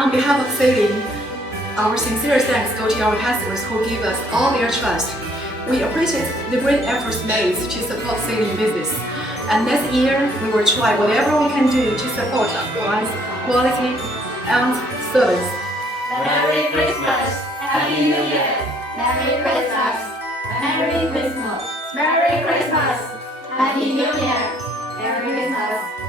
On behalf of Sailing, our sincere thanks go to our customers who give us all their trust. We appreciate the great efforts made to support Sailing business. And next year, we will try whatever we can do to support price, quality, and service. Merry Christmas! Happy New Year! Merry Christmas! Merry Christmas! Merry Christmas! Happy New Year! Merry Christmas!